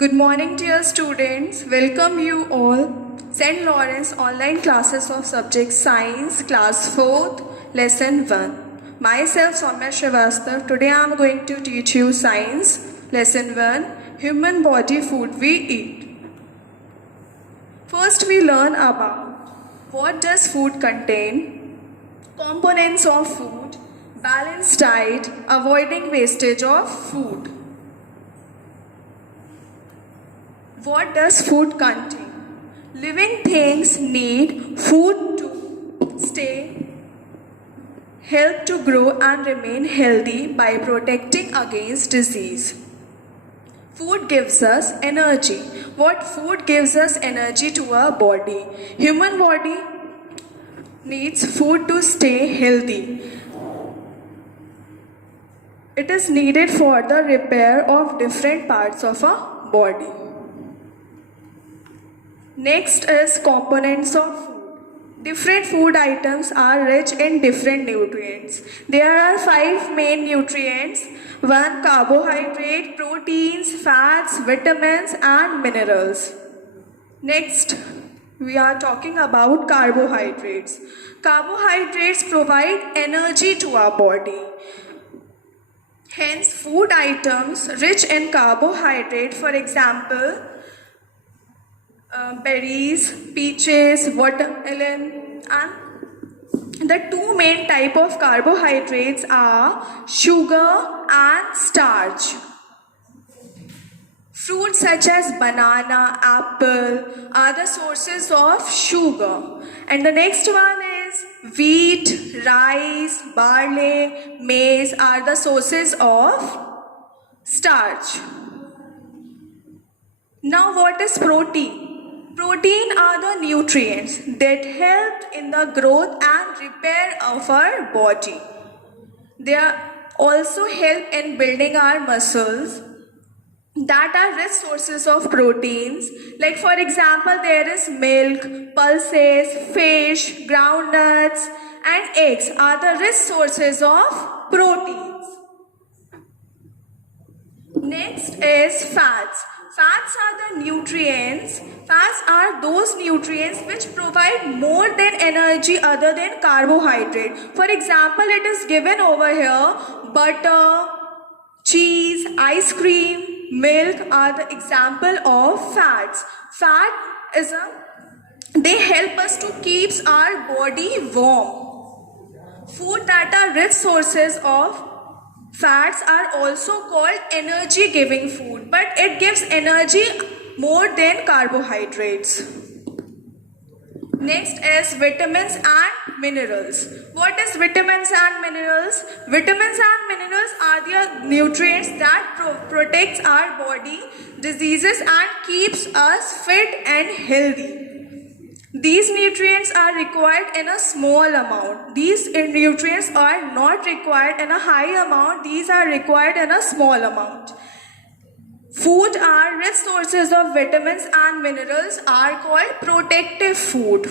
Good morning, dear students. Welcome you all. St. Lawrence online classes of subject Science, class 4th, lesson 1. Myself, Soumya Srivastava. Today I am going to teach you Science, lesson 1, Human Body Food We Eat. First we learn about what does food contain, components of food, balanced diet, avoiding wastage of food. What does food contain? Living things need food to stay, help to grow and remain healthy by protecting against disease. Food gives us energy. What food gives us energy to our body? Human body needs food to stay healthy. It is needed for the repair of different parts of our body. Next is components of food. Different food items are rich in different nutrients. There are 5 main nutrients: 1. Carbohydrate, proteins, fats, vitamins and minerals. Next, we are talking about carbohydrates. Carbohydrates provide energy to our body. Hence, food items rich in carbohydrate, for example, berries, peaches, watermelon, and the 2 main type of carbohydrates are sugar and starch. Fruits such as banana, apple are the sources of sugar. And the next one is wheat, rice, barley, maize are the sources of starch. Now what is protein? Protein are the nutrients that help in the growth and repair of our body. They also help in building our muscles that are rich sources of proteins. Like for example, there is milk, pulses, fish, groundnuts and eggs are the rich sources of proteins. Next is fats. Fats are the nutrients. Fats are those nutrients which provide more than energy other than carbohydrate. For example, it is given over here: butter, cheese, ice cream, milk are the example of fats. They help us to keep our body warm. Food that are rich sources of fats are also called energy giving food, but it gives energy more than carbohydrates. Next is vitamins and minerals. What is vitamins and minerals? Vitamins and minerals are the nutrients that protects our body diseases and keeps us fit and healthy. These nutrients are required in a small amount. These nutrients are not required in a high amount. These are required in a small amount. Food are rich sources of vitamins and minerals are called protective food.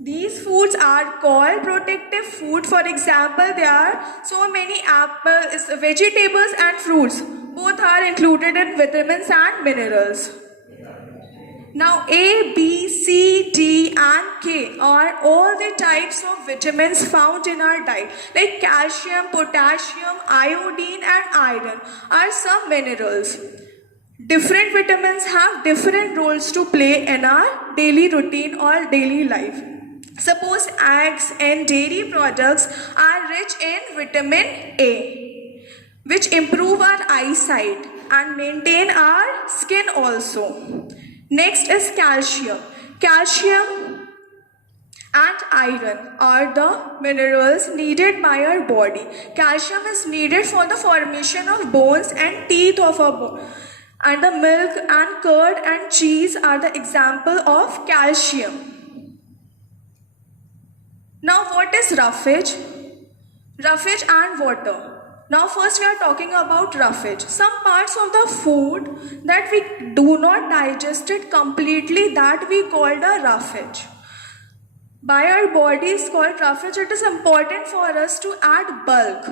These foods are called protective food. For example, there are so many apples, vegetables and fruits. Both are included in vitamins and minerals. Now A, B, C, D and K are all the types of vitamins found in our diet. Like calcium, potassium, iodine and iron are some minerals. Different vitamins have different roles to play in our daily routine or daily life. Suppose eggs and dairy products are rich in vitamin A, which improve our eyesight and maintain our skin also. Next is calcium. Calcium and iron are the minerals needed by our body. Calcium is needed for the formation of bones and teeth of our bone. And the milk and curd and cheese are the example of calcium. Now what is roughage? Roughage and water. Now first we are talking about roughage. Some parts of the food that we do not digest it completely, that we call the roughage. By our body is called roughage. It is important for us to add bulk.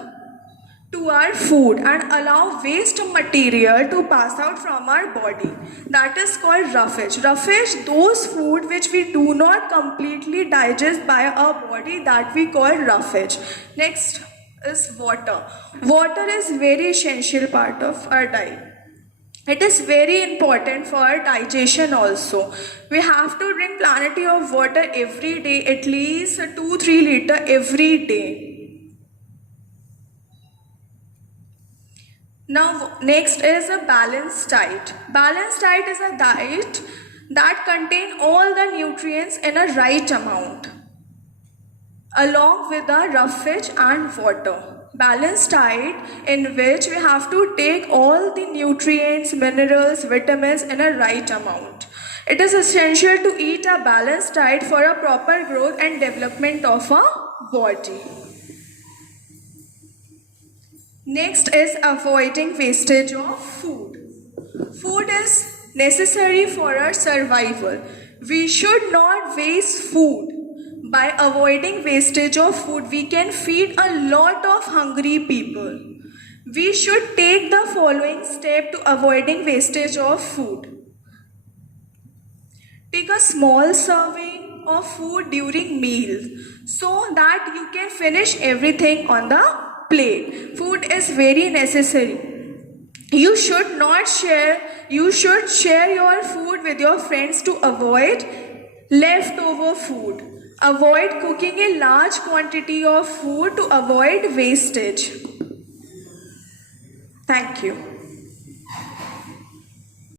to our food and allow waste material to pass out from our body. That is called roughage. Roughage, those food which we do not completely digest by our body, that we call roughage. Next is water. Water is very essential part of our diet. It is very important for our digestion also. We have to drink plenty of water every day, at least 2-3 liters every day. Now next is a balanced diet. Balanced diet is a diet that contains all the nutrients in a right amount along with the roughage and water. Balanced diet in which we have to take all the nutrients, minerals, vitamins in a right amount. It is essential to eat a balanced diet for a proper growth and development of a body. Next is avoiding wastage of food. Food is necessary for our survival. We should not waste food. By avoiding wastage of food, we can feed a lot of hungry people. We should take the following step to avoiding wastage of food. Take a small serving of food during meals so that you can finish everything on the plate. Food is very necessary. You should share your food with your friends to avoid leftover food. Avoid cooking a large quantity of food to avoid wastage. Thank you.